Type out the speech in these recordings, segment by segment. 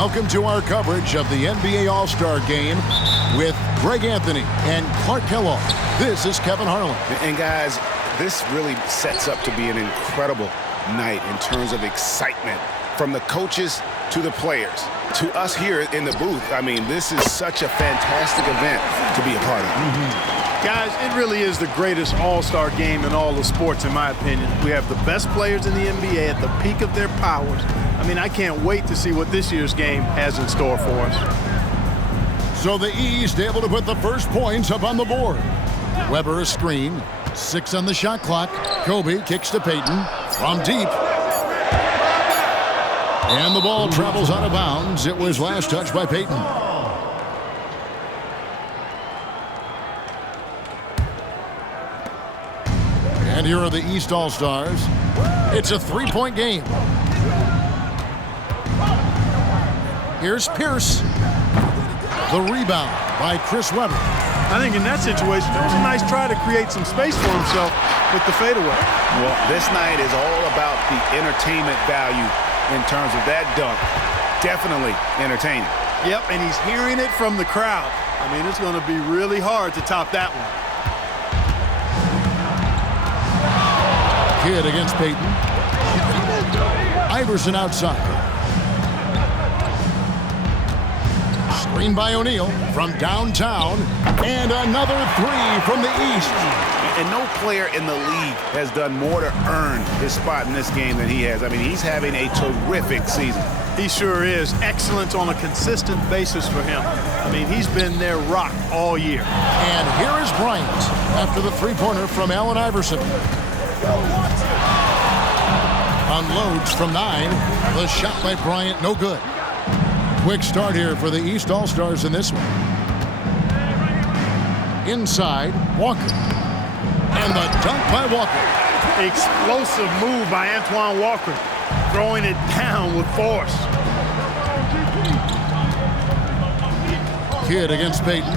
Welcome to our coverage of the NBA All-Star Game with Greg Anthony and Clark Kellogg. This is Kevin Harlan. And guys, this really sets up to be an incredible night in terms of excitement from the coaches to the players to us here in the booth. I mean, this is such a fantastic event to be a part of. Guys, it really is the greatest all-star game in all of sports, in my opinion. We have the best players in the NBA at the peak of their powers. I mean, I can't wait to see what this year's game has in store for us. So the East able to put the first points up on the board. Weber a screen, 6 on the shot clock. Kobe kicks to Payton from deep. And the ball travels out of bounds. It was last touched by Payton. And here are the East All-Stars. It's a three-point game. Here's Pierce. The rebound by Chris Weber. I think in that situation, it was a nice try to create some space for himself with the fadeaway. Well, this night is all about the entertainment value in terms of that dunk. Definitely entertaining. Yep, and he's hearing it from the crowd. I mean, it's going to be really hard to top that one. Kidd against Payton. Iverson outside. Screen by O'Neal from downtown. And another three from the East. And no player in the league has done more to earn his spot in this game than he has. I mean, he's having a terrific season. He sure is. Excellence on a consistent basis for him. I mean, he's been their rock all year. And here is Bryant after the three-pointer from Allen Iverson. Unloads from 9. The shot by Bryant, no good. Quick start here for the East All-Stars in this one. Inside, Walker. And the dunk by Walker. Explosive move by Antoine Walker. Throwing it down with force. Kidd against Payton.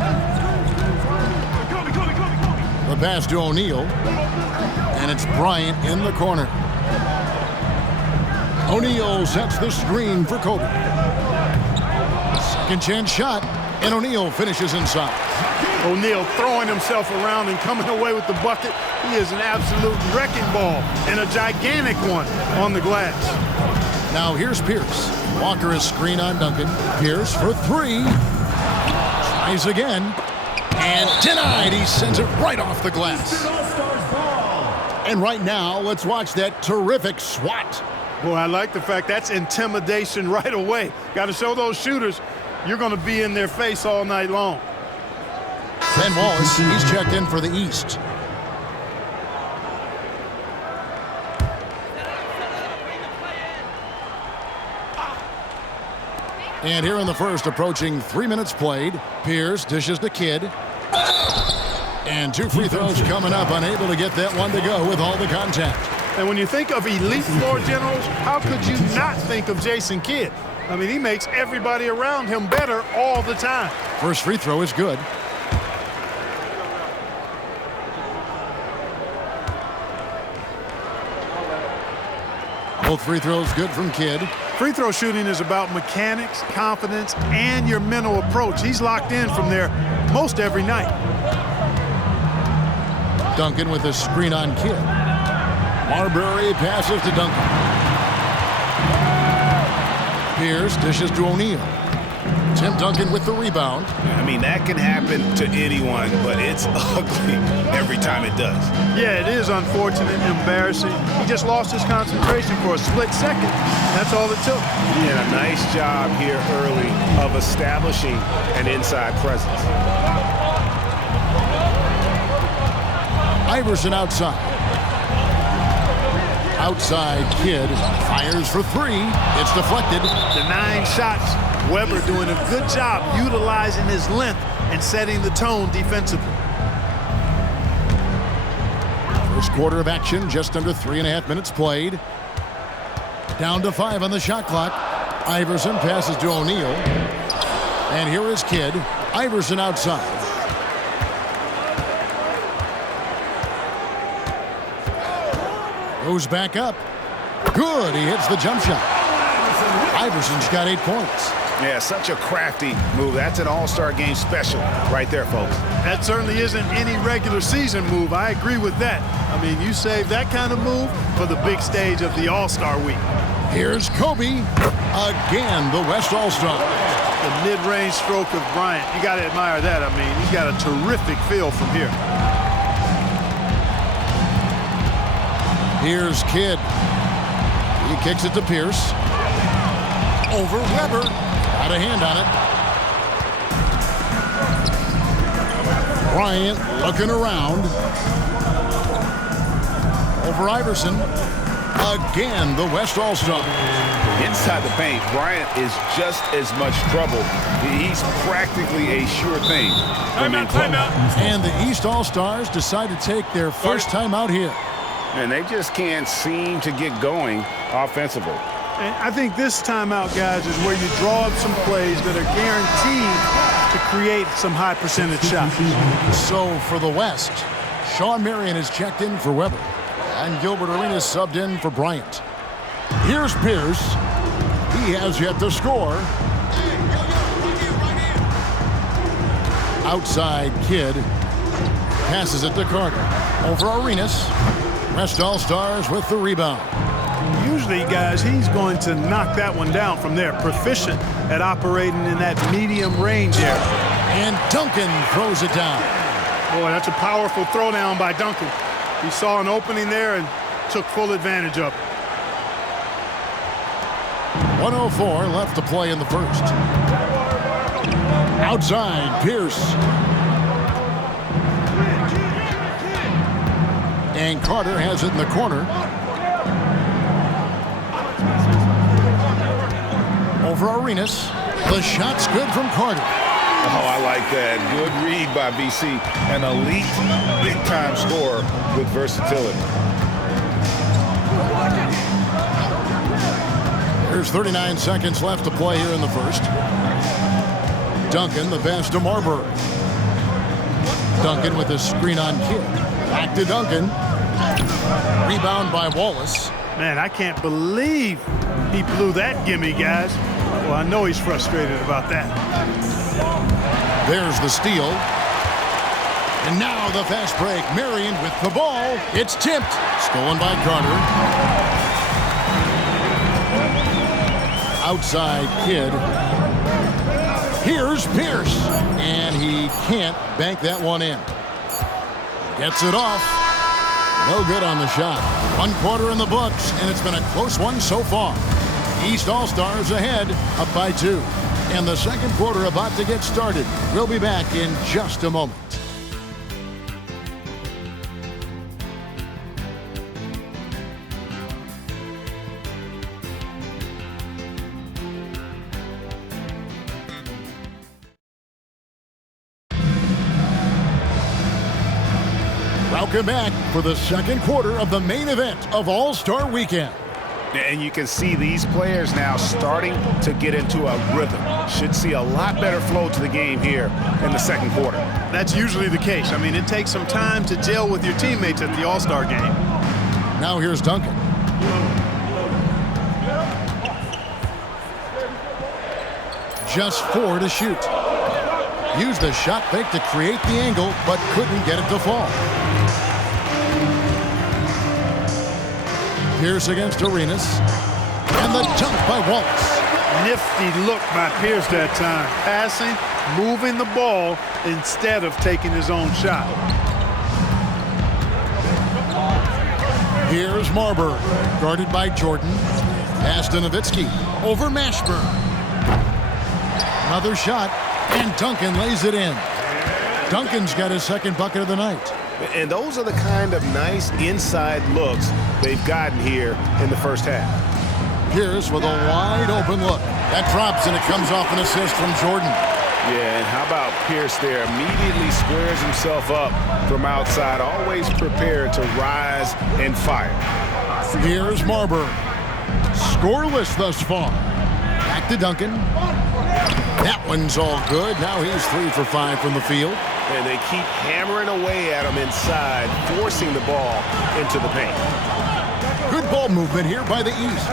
The pass to O'Neal. And it's Bryant in the corner. O'Neal sets the screen for Kobe. Second chance shot, and O'Neal finishes inside. O'Neal throwing himself around and coming away with the bucket. He is an absolute wrecking ball, and a gigantic one on the glass. Now here's Pierce. Walker is screen on Duncan. Pierce for 3. Tries again. And denied. He sends it right off the glass. And right now, let's watch that terrific swat. Boy, I like the fact that's intimidation right away. Got to show those shooters you're going to be in their face all night long. Ben Wallace, he's checked in for the East. And here in the first, approaching 3 minutes played, Pierce dishes to Kidd. And 2 free throws coming up, unable to get that one to go with all the contact. And when you think of elite floor generals, how could you not think of Jason Kidd? I mean, he makes everybody around him better all the time. First free throw is good. Both free throws good from Kidd. Free throw shooting is about mechanics, confidence, and your mental approach. He's locked in from there most every night. Duncan with a screen on Kidd. Marbury passes to Duncan. Pierce dishes to O'Neal. Tim Duncan with the rebound. I mean, that can happen to anyone, but it's ugly every time it does. Yeah, it is unfortunate, embarrassing. He just lost his concentration for a split second. That's all it took. And a nice job here early of establishing an inside presence. Iverson outside. Outside, Kidd fires for 3. It's deflected. Denying shots. Weber doing a good job utilizing his length and setting the tone defensively. First quarter of action, just under 3.5 minutes played. Down to 5 on the shot clock. Iverson passes to O'Neal. And here is Kidd. Iverson outside. Goes back up. Good. He hits the jump shot. Iverson's got 8 points. Yeah, such a crafty move. That's an all-star game special right there, folks. That certainly isn't any regular season move. I agree with that. I mean, you save that kind of move for the big stage of the All-Star week. Here's Kobe. Again, the West All-Star. The mid-range stroke of Bryant. You got to admire that. I mean, he's got a terrific feel from here. Here's Kidd. He kicks it to Pierce. Over Weber. Got a hand on it. Bryant looking around. Over Iverson. Again, the West All-Star. Inside the paint, Bryant is just as much trouble. He's practically a sure thing. Timeout. And the East All-Stars decide to take their first time out here. And they just can't seem to get going offensively. And I think this timeout, guys, is where you draw up some plays that are guaranteed to create some high percentage shots. So for the West, Shawn Marion is checked in for Weber. And Gilbert Arenas subbed in for Bryant. Here's Pierce. He has yet to score. Outside Kidd. Passes it to Carter. Over Arenas. West All-Stars with the rebound. Usually, guys, he's going to knock that one down from there. Proficient at operating in that medium range area. And Duncan throws it down. Boy, that's a powerful throwdown by Duncan. He saw an opening there and took full advantage of it. 1:04 left to play in the first. Outside, Pierce. And Carter has it in the corner. Over Arenas. The shot's good from Carter. Oh, I like that. Good read by BC. An elite, big-time scorer with versatility. There's 39 seconds left to play here in the first. Duncan, the pass to Marbury. Duncan with a screen on Kidd. Back to Duncan. Rebound by Wallace. Man, I can't believe he blew that gimme, guys. Well, I know he's frustrated about that. There's the steal. And now the fast break. Marion with the ball. It's tipped. Stolen by Carter. Outside Kidd. Here's Pierce. And he can't bank that one in. Gets it off. No good on the shot. 1 quarter in the books, and it's been a close one so far. East All-Stars ahead, up by 2. And the second quarter about to get started. We'll be back in just a moment. Welcome back for the second quarter of the main event of All-Star Weekend. And you can see these players now starting to get into a rhythm. Should see a lot better flow to the game here in the second quarter. That's usually the case. I mean, it takes some time to gel with your teammates at the All-Star game. Now here's Duncan. Just 4 to shoot. Used the shot fake to create the angle, but couldn't get it to fall. Pierce against Arenas. And the dunk by Wallace. Nifty look by Pierce that time. Passing, moving the ball instead of taking his own shot. Here's Marbury, guarded by Jordan. Pass to Nowitzki. Over Mashburn. Another shot, and Duncan lays it in. Duncan's got his second bucket of the night. And those are the kind of nice inside looks they've gotten here in the first half. Pierce with a wide open look. That drops, and it comes off an assist from Jordan. Yeah, and how about Pierce there? Immediately squares himself up from outside, always prepared to rise and fire. Here's Marbury. Scoreless thus far. Back to Duncan. That one's all good. Now he's 3 for 5 from the field. And they keep hammering away at him inside, forcing the ball into the paint. Good ball movement here by the East.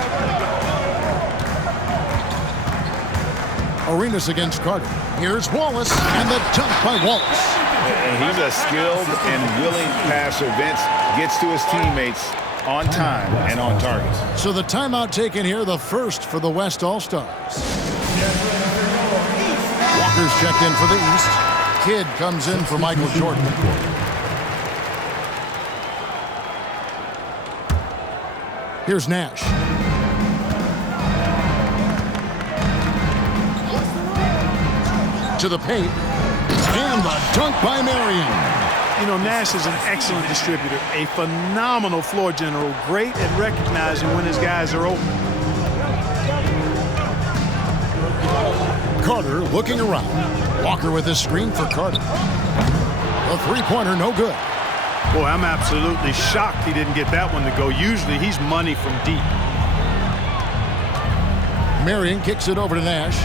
Arenas against Carter. Here's Wallace, and the dunk by Wallace. And he's a skilled and willing passer. Vince gets to his teammates on time and on target. So the timeout taken here, the first for the West All-Stars. Walker's checked in for the East. Kidd comes in for Michael Jordan. Here's Nash. To the paint. And the dunk by Marion. You know, Nash is an excellent distributor, a phenomenal floor general, great at recognizing when his guys are open. Carter looking around. Walker with his screen for Carter. The three-pointer no good. Boy, I'm absolutely shocked he didn't get that one to go. Usually he's money from deep. Marion kicks it over to Nash.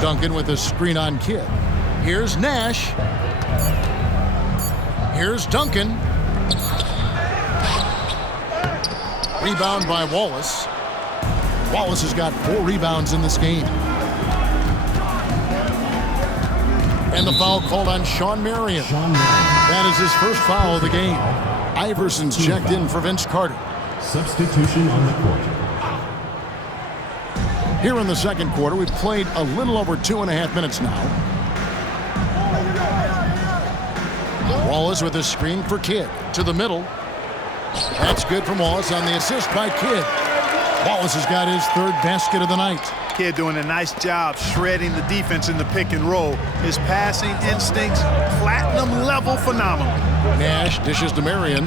Duncan with a screen on Kidd. Here's Nash. Here's Duncan. Rebound by Wallace. Wallace has got 4 rebounds in this game. And the foul called on Shawn Marion. That is his first foul of the game. Iverson's checked in for Vince Carter. Substitution on the court. Here in the second quarter, we've played a little over 2.5 minutes now. Wallace with a screen for Kidd. To the middle. That's good from Wallace on the assist by Kidd. Wallace has got his 3rd basket of the night. Kidd doing a nice job shredding the defense in the pick and roll. His passing instincts, platinum level phenomenal. Nash dishes to Marion.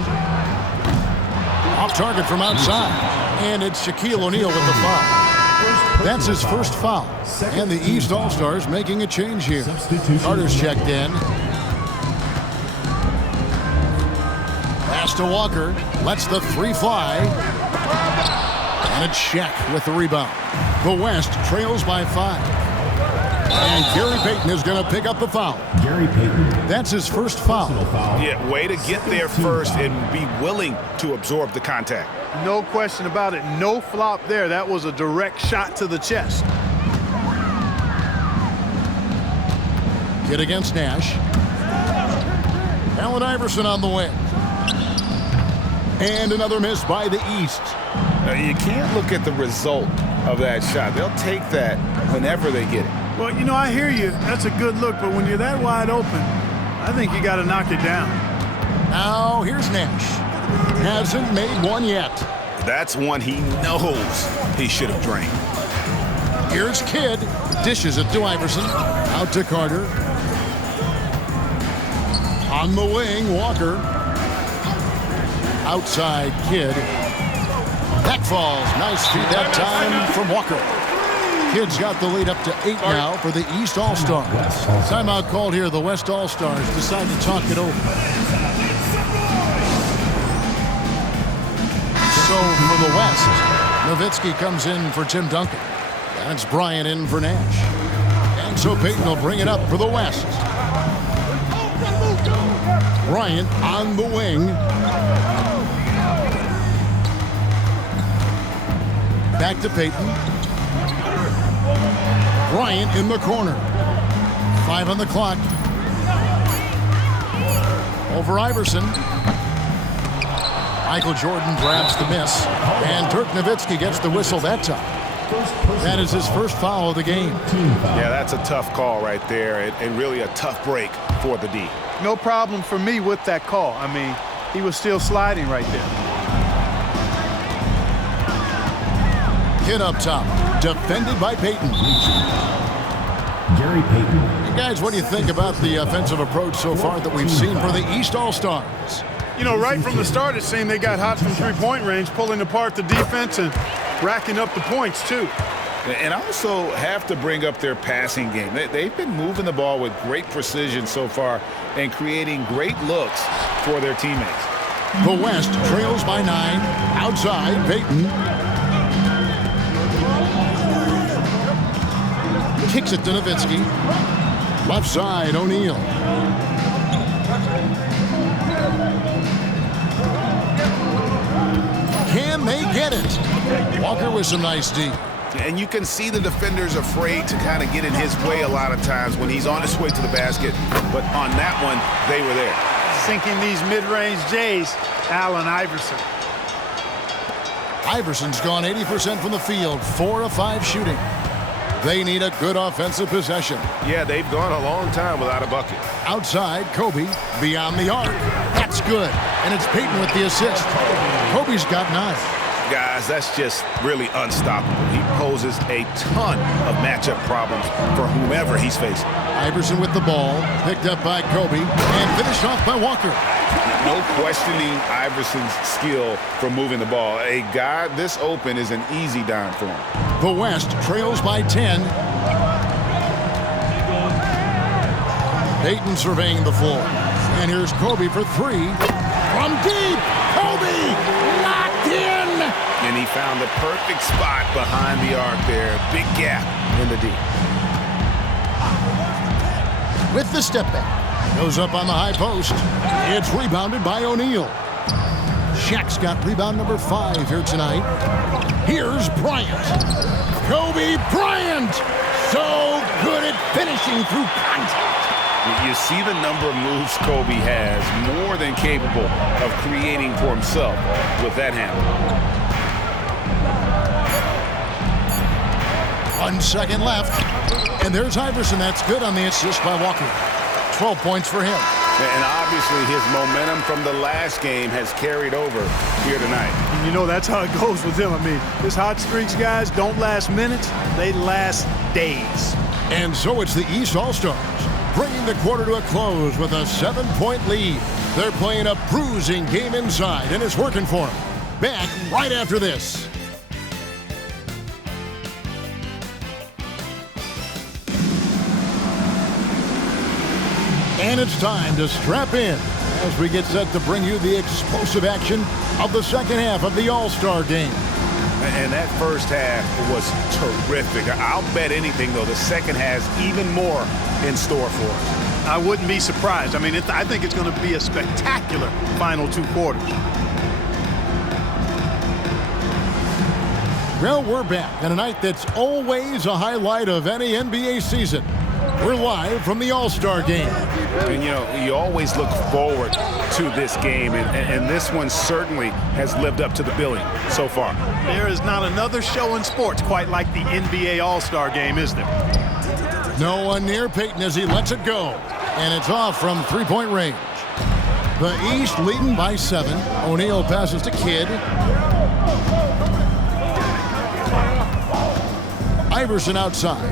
Off target from outside. And it's Shaquille O'Neal with the foul. That's his first foul. And the East All-Stars making a change here. Carter's checked in. Pass to Walker. Lets the 3 fly. And it's Shaq with the rebound. The West trails by 5. And Gary Payton is going to pick up the foul. Gary Payton. That's his first foul. Yeah, way to get there first and be willing to absorb the contact. No question about it. No flop there. That was a direct shot to the chest. Kidd against Nash. Allen Iverson on the way. And another miss by the East. You can't look at the result of that shot. They'll take that whenever they get it. Well, you know, I hear you. That's a good look, but when you're that wide open, I think you got to knock it down. Now here's Nash. Hasn't made one yet. That's one he knows he should have drained. Here's Kidd. Dishes it to Iverson. Out to Carter. On the wing, Walker. Outside, Kidd. Back falls. Nice feed that time from Walker. Kidd's got the lead up to 8 now for the East All-Stars. Timeout called here. The West All-Stars decide to talk it over. So for the West, Nowitzki comes in for Tim Duncan. And it's Bryant in for Nash. And so Payton will bring it up for the West. Bryant on the wing. Back to Payton. Bryant in the corner. 5 on the clock. Over Iverson. Michael Jordan grabs the miss. And Dirk Nowitzki gets the whistle that time. That is his first foul of the game. Yeah, that's a tough call right there, and really a tough break for the D. No problem for me with that call. I mean, he was still sliding right there. Kidd up top. Defended by Payton. Gary Payton. Hey guys, what do you think about the offensive approach so far that we've seen for the East All-Stars? You know, right from the start, it seemed they got hot from three-point range, pulling apart the defense and racking up the points, too. And also have to bring up their passing game. They've been moving the ball with great precision so far and creating great looks for their teammates. The West trails by 9. Outside, Payton. Kicks it to Nowitzki. Left side, O'Neal. Can they get it. Walker with some nice D. And you can see the defenders afraid to kind of get in his way a lot of times when he's on his way to the basket. But on that one, they were there. Sinking these mid-range J's, Allen Iverson. Iverson's gone 80% from the field, 4 of 5 shooting. They need a good offensive possession. Yeah, they've gone a long time without a bucket. Outside, Kobe beyond the arc. That's good. And it's Payton with the assist. Kobe's got 9. Guys, that's just really unstoppable. He poses a ton of matchup problems for whomever he's facing. Iverson with the ball, picked up by Kobe, and finished off by Walker. No questioning Iverson's skill for moving the ball. A guy this open is an easy dime for him. The West trails by 10. Payton surveying the floor. And here's Kobe for 3. From deep, Kobe locked in. And he found the perfect spot behind the arc there. Big gap in the D. With the step back. Goes up on the high post. It's rebounded by O'Neal. Shaq's got rebound number 5 here tonight. Here's Bryant. Kobe Bryant! So good at finishing through contact. You see the number of moves Kobe has, more than capable of creating for himself with that handle. 1 second left. And there's Iverson. That's good on the assist by Walker. 12 points for him. And obviously his momentum from the last game has carried over here tonight. And you know, that's how it goes with him. I mean, his hot streaks, guys, don't last minutes. They last days. And so it's the East All-Stars, bringing the quarter to a close with a 7-point lead. They're playing a bruising game inside, and it's working for them. Back right after this. And it's time to strap in as we get set to bring you the explosive action of the second half of the All-Star game. And that first half was terrific. I'll bet anything, though, the second has even more in store for us. I wouldn't be surprised. I mean, I think it's going to be a spectacular final 2 quarters. Well, we're back on a night that's always a highlight of any NBA season. We're live from the All-Star game. And, you know, you always look forward to this game, and this one certainly has lived up to the billing so far. There is not another show in sports quite like the NBA All-Star game, is there? No one near Payton as he lets it go. And it's off from 3-point range. The East leading by 7. O'Neal passes to Kidd. Iverson outside.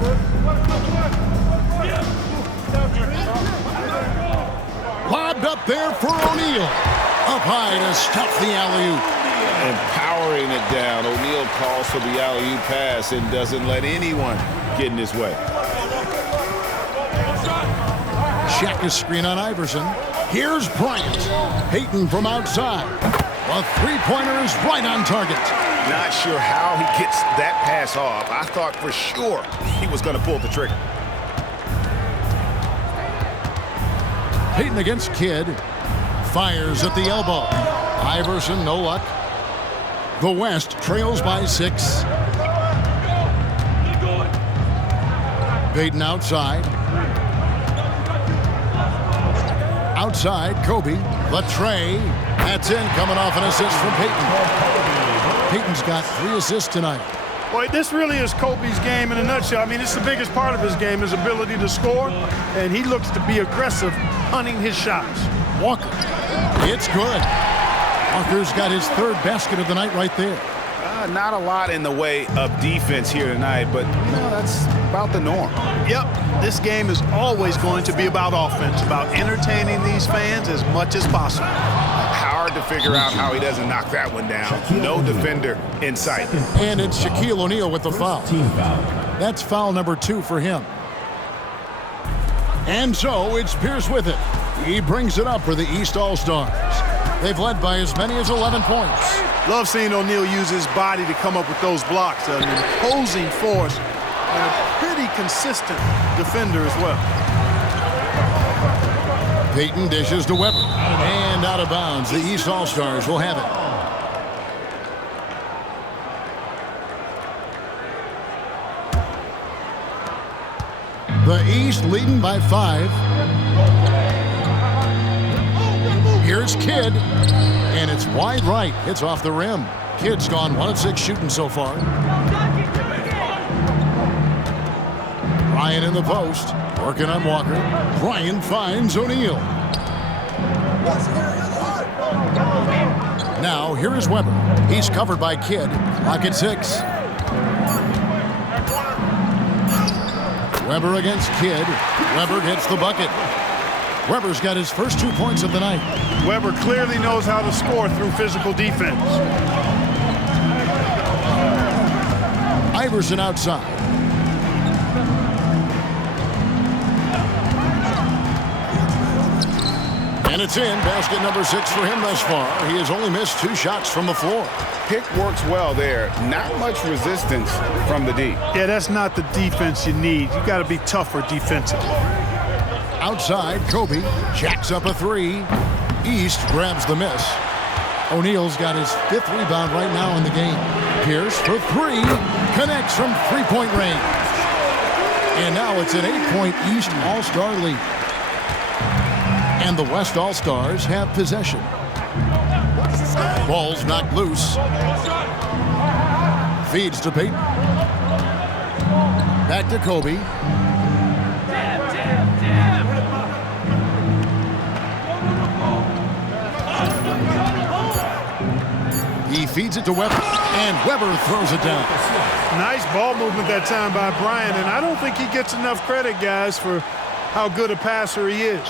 Lobbed up there for O'Neal. Up high to stuff the alley-oop. And powering it down, O'Neal calls for the alley-oop pass and doesn't let anyone get in his way. Shaq is screen on Iverson. Here's Bryant. Payton from outside. A 3-pointer is right on target. Not sure how he gets that pass off. I thought for sure he was going to pull the trigger. Payton against Kidd. Fires at the elbow. Iverson, no luck. The West trails by 6. Payton outside. Outside, Kobe. The tray. That's in, coming off an assist from Payton. Payton's got 3 assists tonight. Boy, this really is Kobe's game in a nutshell. I mean, it's the biggest part of his game, his ability to score, and he looks to be aggressive, hunting his shots. Walker. It's good. Walker's got his 3rd basket of the night right there. Not a lot in the way of defense here tonight, but you know, that's about the norm. Yep, this game is always going to be about offense, about entertaining these fans as much as possible. Hard to figure out how he doesn't knock that one down. No defender in sight. And it's Shaquille O'Neal with the foul. Team foul. That's foul number 2 for him. And so it's Pierce with it. He brings it up for the East All-Stars. They've led by as many as 11 points. Love seeing O'Neal use his body to come up with those blocks. An imposing force and a pretty consistent defender as well. Payton dishes to Weber. And out of bounds. The East All-Stars will have it. The East leading by 5. Here's Kidd, and it's wide right. It's off the rim. Kidd's gone 1 of 6 shooting so far. Bryant in the post, working on Walker. Bryant finds O'Neal. Now, here is Weber. He's covered by Kidd. Lock at 6. Weber against Kidd. Weber gets the bucket. Weber's got his first 2 points of the night. Weber clearly knows how to score through physical defense. Iverson outside. And it's in. Basket number 6 for him thus far. He has only missed 2 shots from the floor. Pick works well there. Not much resistance from the D. Yeah, that's not the defense you need. You got to be tougher defensively. Outside, Kobe jacks up a 3. East grabs the miss. O'Neal's got his 5th rebound right now in the game. Pierce for 3. Connects from 3-point range. And now it's an 8-point East All-Star lead. And the West All-Stars have possession. Ball's knocked loose. Feeds to Peyton. Back to Kobe. He feeds it to Weber, and Weber throws it down. Nice ball movement that time by Bryant, and I don't think he gets enough credit, guys, for how good a passer he is.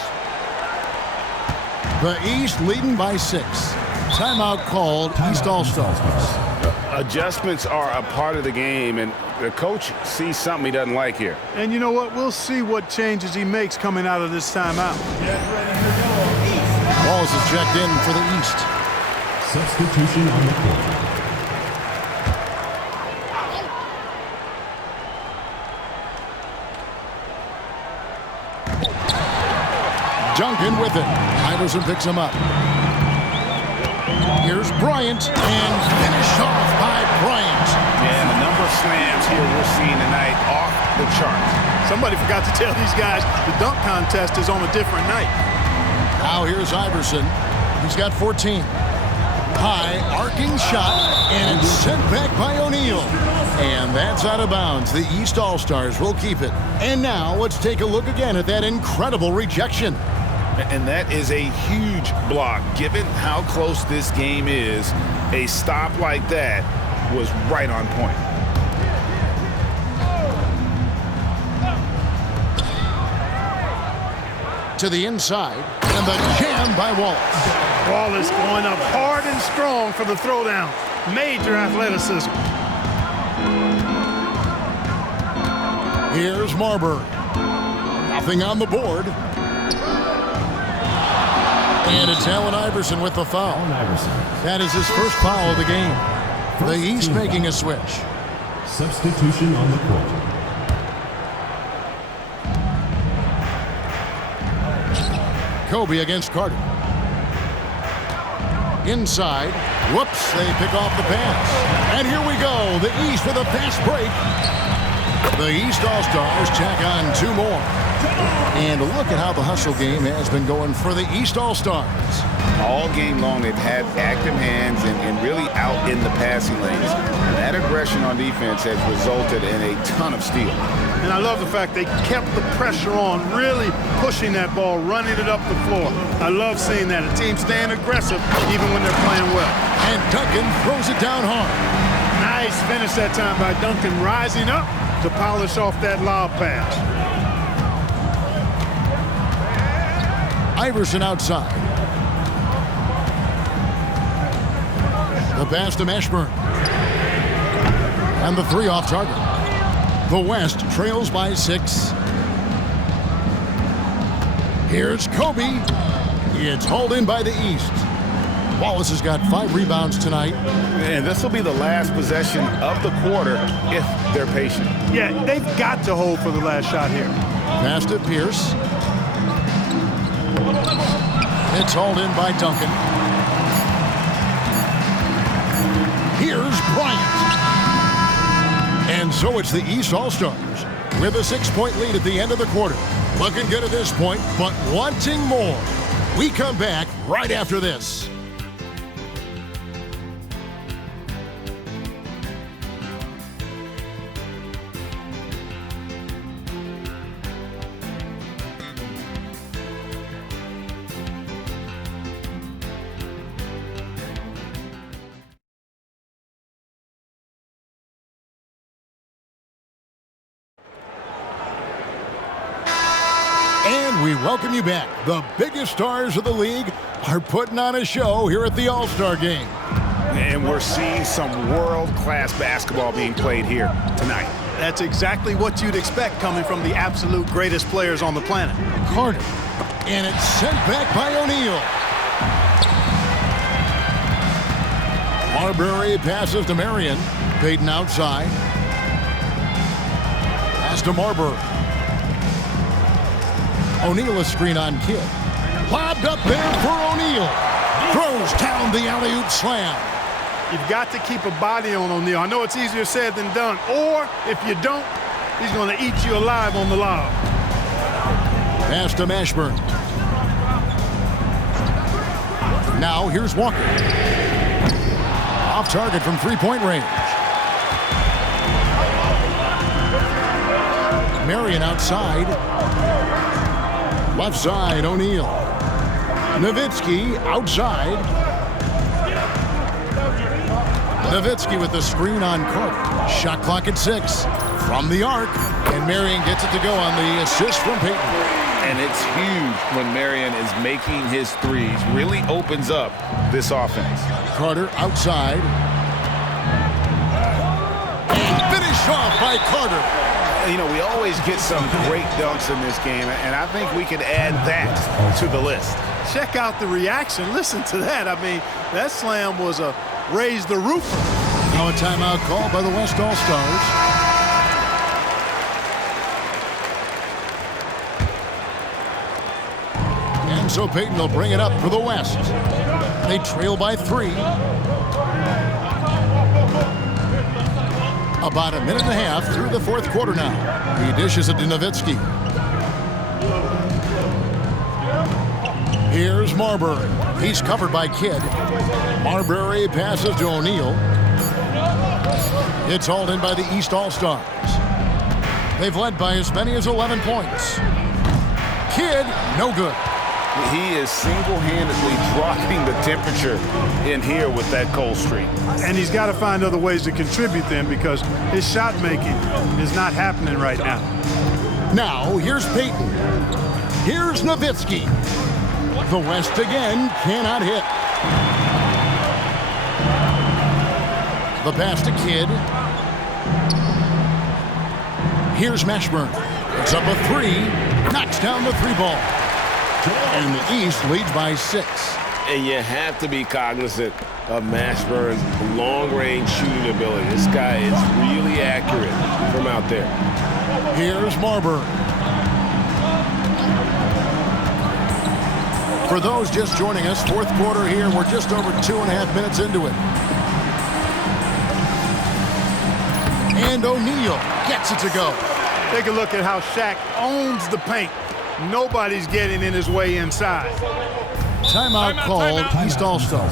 The East leading by 6. Timeout called. East All-Stars. Adjustments are a part of the game, and the coach sees something he doesn't like here. And you know what? We'll see what changes he makes coming out of this timeout. Walls is checked in for the East. Substitution on the court. Duncan with it. Iverson picks him up. Here's Bryant, and finished off by Bryant. And the number of slams here we're seeing tonight off the charts. Somebody forgot to tell these guys the dunk contest is on a different night. Now here's Iverson. He's got 14. High arcing shot, and it's sent back by O'Neal. And that's out of bounds. The East All-Stars will keep it. And now let's take a look again at that incredible rejection. And that is a huge block. Given how close this game is, a stop like that was right on point. To the inside, and the jam by Wallace. Wallace going up hard and strong for the throwdown. Major athleticism. Here's Marbury. Nothing on the board. And it's Allen Iverson with the foul. That is his first foul of the game. The East making a switch. Substitution on the court. Kobe against Carter. Inside. Whoops, they pick off the pass. And here we go. The East with a fast break. The East All-Stars tack on 2 more. And look at how the hustle game has been going for the East All-Stars. All game long, they've had active hands and really out in the passing lanes. And that aggression on defense has resulted in a ton of steals. And I love the fact they kept the pressure on, really pushing that ball, running it up the floor. I love seeing that. A team staying aggressive even when they're playing well. And Duncan throws it down hard. Nice finish that time by Duncan, rising up to polish off that lob pass. Iverson outside. The pass to Mashburn. And the 3 off target. The West trails by 6. Here's Kobe. It's hauled in by the East. Wallace has got 5 rebounds tonight. And this will be the last possession of the quarter if they're patient. Yeah, they've got to hold for the last shot here. Pass to Pierce. It's hauled in by Duncan. Here's Bryant. And so it's the East All-Stars with a 6-point lead at the end of the quarter. Looking good at this point, but wanting more. We come back right after this. And we welcome you back. The biggest stars of the league are putting on a show here at the All-Star Game. And we're seeing some world-class basketball being played here tonight. That's exactly what you'd expect coming from the absolute greatest players on the planet. Carter. And it's sent back by O'Neal. Marbury passes to Marion. Payton outside. Pass to Marbury. O'Neal a screen on Kidd. Lobbed up there for O'Neal. Throws down the alley-oop slam. You've got to keep a body on O'Neal. I know it's easier said than done. Or, if you don't, he's going to eat you alive on the lob. Pass to Mashburn. Now, here's Walker. Off target from three-point range. Marion outside. Left side, O'Neal. Nowitzki outside. Nowitzki with the screen on Carter. Shot clock at 6. From the arc. And Marion gets it to go on the assist from Payton. And it's huge when Marion is making his threes. Really opens up this offense. Carter outside. And finished off by Carter. You know, we always get some great dunks in this game, and I think we could add that to the list. Check out the reaction. Listen to that. I mean, that slam was a raise the roof. Now a timeout called by the West All-Stars. And so Payton will bring it up for the West. They trail by 3. About a minute and a half through the fourth quarter now. He dishes it to Nowitzki. Here's Marbury. He's covered by Kidd. Marbury passes to O'Neal. It's hauled in by the East All-Stars. They've led by as many as 11 points. Kidd, no good. He is single-handedly dropping the temperature in here with that cold streak. And he's got to find other ways to contribute then because his shot making is not happening right now. Now, here's Payton. Here's Nowitzki. The West again cannot hit. The pass to Kidd. Here's Mashburn. It's up a 3. Knocks down the 3 ball. And the East leads by 6. And you have to be cognizant of Mashburn's long-range shooting ability. This guy is really accurate from out there. Here's Marbury. For those just joining us, fourth quarter here. We're just over 2.5 minutes into it. And O'Neal gets it to go. Take a look at how Shaq owns the paint. Nobody's getting in his way inside. Timeout called. East All-Stars.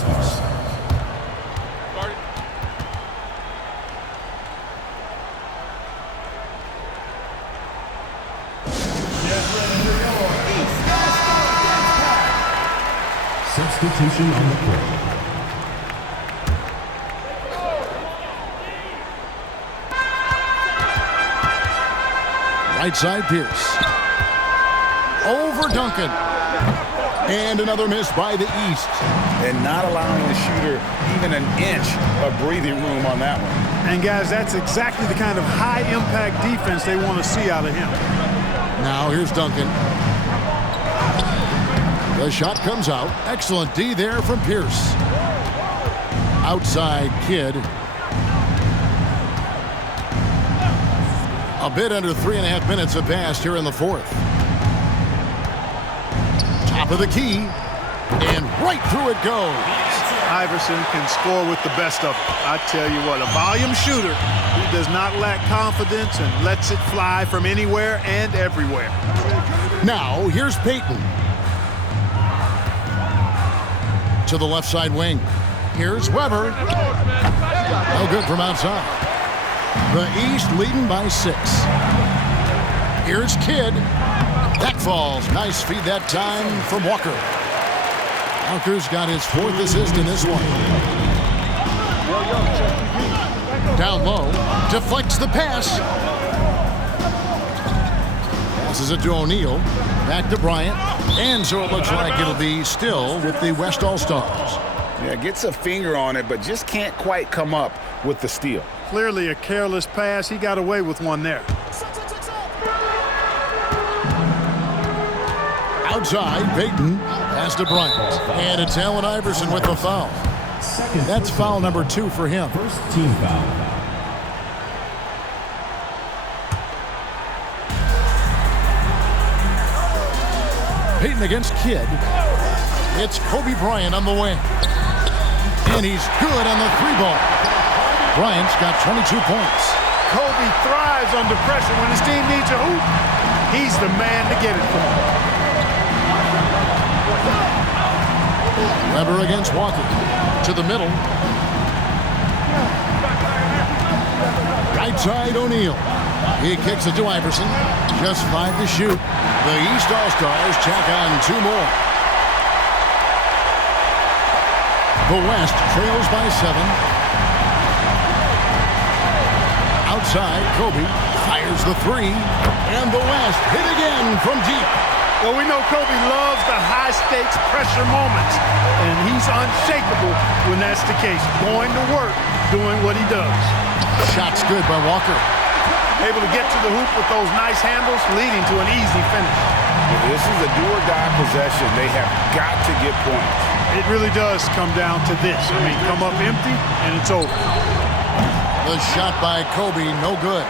Substitution on the court. Right side, Pierce. Over Duncan. And another miss by the East. And not allowing the shooter even an inch of breathing room on that one. And, guys, that's exactly the kind of high-impact defense they want to see out of him. Now here's Duncan. The shot comes out. Excellent D there from Pierce. Outside Kidd. A bit under 3.5 minutes have passed here in the fourth. Top of the key. And right through it goes. Iverson can score with the best of them. I tell you what, a volume shooter. He does not lack confidence and lets it fly from anywhere and everywhere. Now, here's Peyton. To the left side wing. Here's Weber. No good from outside. The East leading by 6. Here's Kidd. That falls. Nice feed that time from Walker. Walker's got his 4th assist in this one. Down low. Deflects the pass. Passes it to O'Neal. Back to Bryant. And so it looks like it'll be still with the West All-Stars. Yeah, gets a finger on it, but just can't quite come up with the steal. Clearly a careless pass. He got away with one there. Outside, Peyton. Pass to Bryant. And it's Allen Iverson with the foul. That's foul number 2 for him. First team foul. Peyton against Kidd. It's Kobe Bryant on the wing. And he's good on the 3-ball. Bryant's got 22 points. Kobe thrives under pressure when his team needs a hoop. He's the man to get it for him. Weber against Walker. To the middle. Right side, O'Neal. He kicks it to Iverson. Just 5 to shoot. The East All-Stars tack on 2 more. The West trails by 7. Outside, Kobe fires the 3. And the West hit again from deep. Well, we know Kobe loves the high-stakes pressure moments, and he's unshakable when that's the case. Going to work, doing what he does. Shot's good by Walker. Able to get to the hoop with those nice handles, leading to an easy finish. This is a do-or-die possession. They have got to get points. It really does come down to this. I mean, come up empty, and it's over. The shot by Kobe, no good.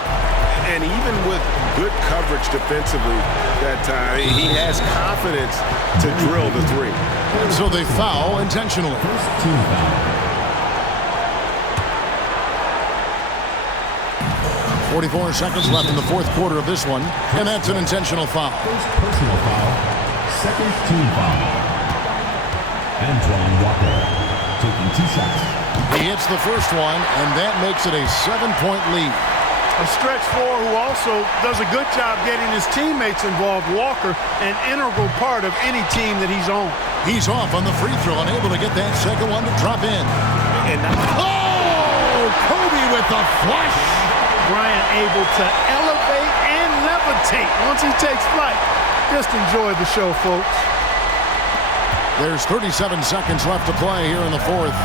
And even with good coverage defensively that time, he has confidence to drill the 3. And so they foul intentionally. First team foul. 44 seconds left in the 4th quarter of this one, and that's an intentional foul. First personal foul. Second team foul. Antoine Walker taking 2 shots. He hits the first one, and that makes it a 7-point lead. A stretch 4 who also does a good job getting his teammates involved. Walker, an integral part of any team that he's on. He's off on the free throw and able to get that second one to drop in. Oh, Kobe with the flush. Bryant able to elevate and levitate once he takes flight. Just enjoy the show, folks. There's 37 seconds left to play here in the 4th.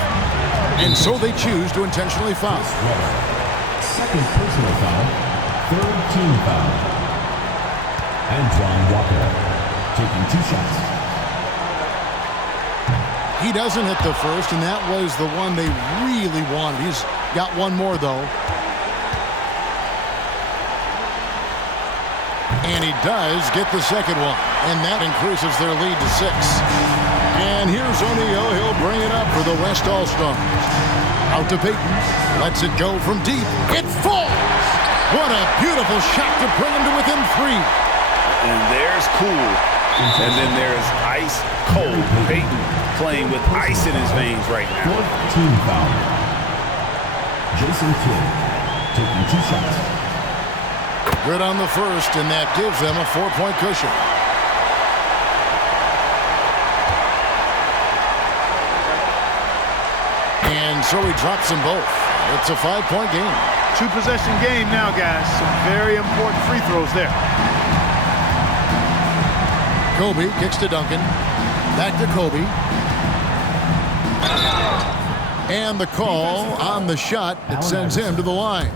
And so they choose to intentionally foul. Second personal foul. Third team foul. Antoine Walker taking 2 shots. He doesn't hit the first, and that was the one they really wanted. He's got one more, though. And he does get the second one, and that increases their lead to 6. And here's O'Neal. He'll bring it up for the West All-Stars. Out to Peyton. Lets it go from deep. It falls! What a beautiful shot to bring him to within 3. And there's cool. And then there's ice cold. Peyton playing with ice in his veins right now. Fourth team foul. Jason Kidd taking 2 shots. Good on the first, and that gives them a 4-point cushion. And so he drops them both. It's a 5-point game. 2-possession game now, guys. Some very important free throws there. Kobe kicks to Duncan. Back to Kobe. And the call on the shot that sends him to the line.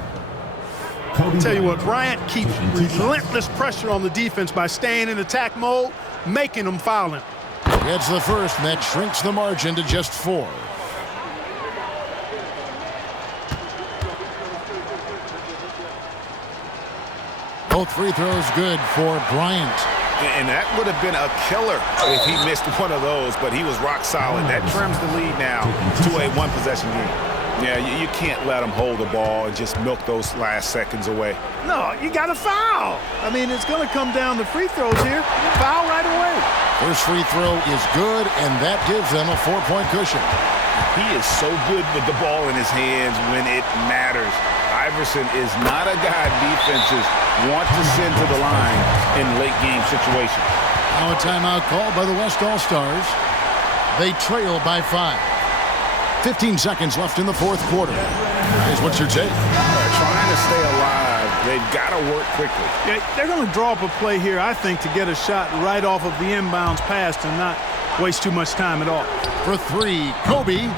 Tell you what, Bryant keeps relentless pressure on the defense by staying in attack mode, making them foul him. Gets the first, and that shrinks the margin to just 4. Both free throws good for Bryant. And that would have been a killer if he missed one of those, but he was rock solid. That trims the lead now to a one-possession game. Yeah, you can't let him hold the ball and just milk those last seconds away. No, you got to foul. I mean, it's going to come down to free throws here. Foul right away. First free throw is good, and that gives them a 4-point cushion. He is so good with the ball in his hands when it matters. Iverson is not a guy defenses want to send to the line in late-game situations. Now a timeout called by the West All-Stars. They trail by 5. 15 seconds left in the fourth quarter. Guys, what's your take? Trying to stay alive. They've got to work quickly. Yeah, they're going to draw up a play here, I think, to get a shot right off of the inbounds pass and not waste too much time at all. For 3, Kobe.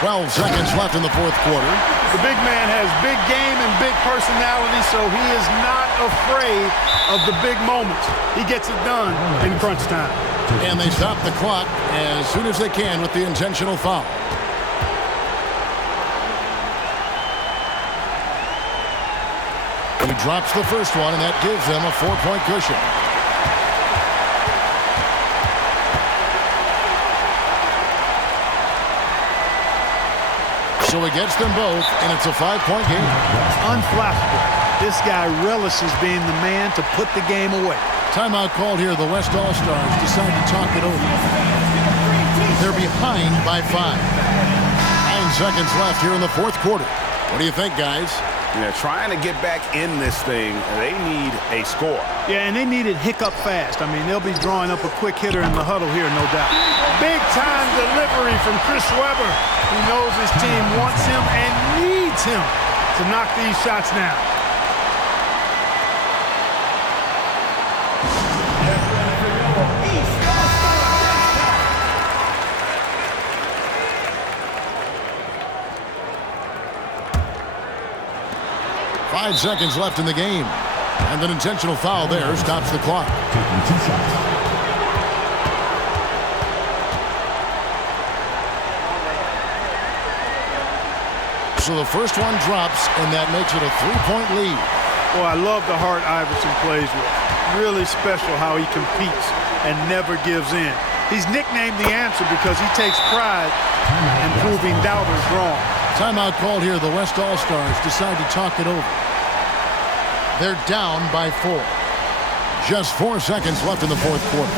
12 seconds left in the fourth quarter. The big man has big game and big personality, so he is not afraid of the big moments. He gets it done in crunch time. And they stop the clock as soon as they can with the intentional foul. He drops the first one, and that gives them a 4-point cushion. So he gets them both, and it's a 5-point game. Unflappable. This guy relishes being the man to put the game away. Timeout called here. The West All-Stars decide to talk it over. They're behind by 5. 9 seconds left here in the fourth quarter. What do you think, guys? Yeah, trying to get back in this thing, they need a score. Yeah, and they need it hiccup fast. I mean, they'll be drawing up a quick hitter in the huddle here, no doubt. Big-time delivery from Chris Webber. He knows his team wants him and needs him to knock these shots down. Five seconds left in the game. And an intentional foul there stops the clock. Taking 2 shots. So the first one drops, and that makes it a 3-point lead. Boy, I love the heart Iverson plays with. Really special how he competes and never gives in. He's nicknamed the answer because he takes pride in proving doubters wrong. Timeout called here. The West All-Stars decide to talk it over. They're down by 4. Just 4 seconds left in the fourth quarter.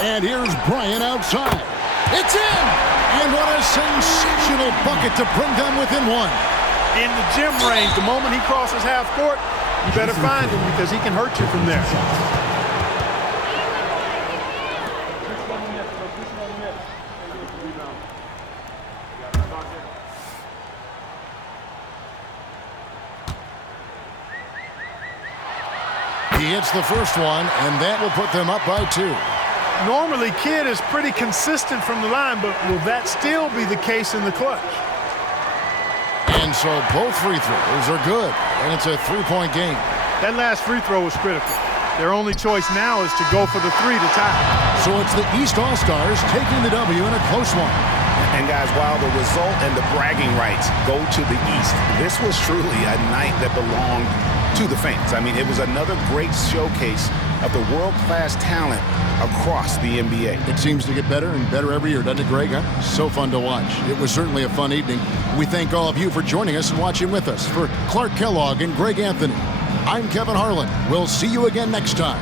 And here's Bryant outside. It's in! And what a sensational bucket to bring them within 1. In the gym range, the moment he crosses half court, you better find him because he can hurt you from there. He hits the first one, and that will put them up by 2. Normally, Kidd is pretty consistent from the line, but will that still be the case in the clutch? And so both free throws are good, and it's a 3-point game. That last free throw was critical. Their only choice now is to go for the 3 to tie. So it's the East All-Stars taking the W in a close one. And guys, while the result and the bragging rights go to the East, this was truly a night that belonged to the fans. I mean, it was another great showcase of the world-class talent across the NBA. It seems to get better and better every year, doesn't it, Greg? Huh? So fun to watch. It was certainly a fun evening. We thank all of you for joining us and watching with us. For Clark Kellogg and Greg Anthony, I'm Kevin Harlan. We'll see you again next time.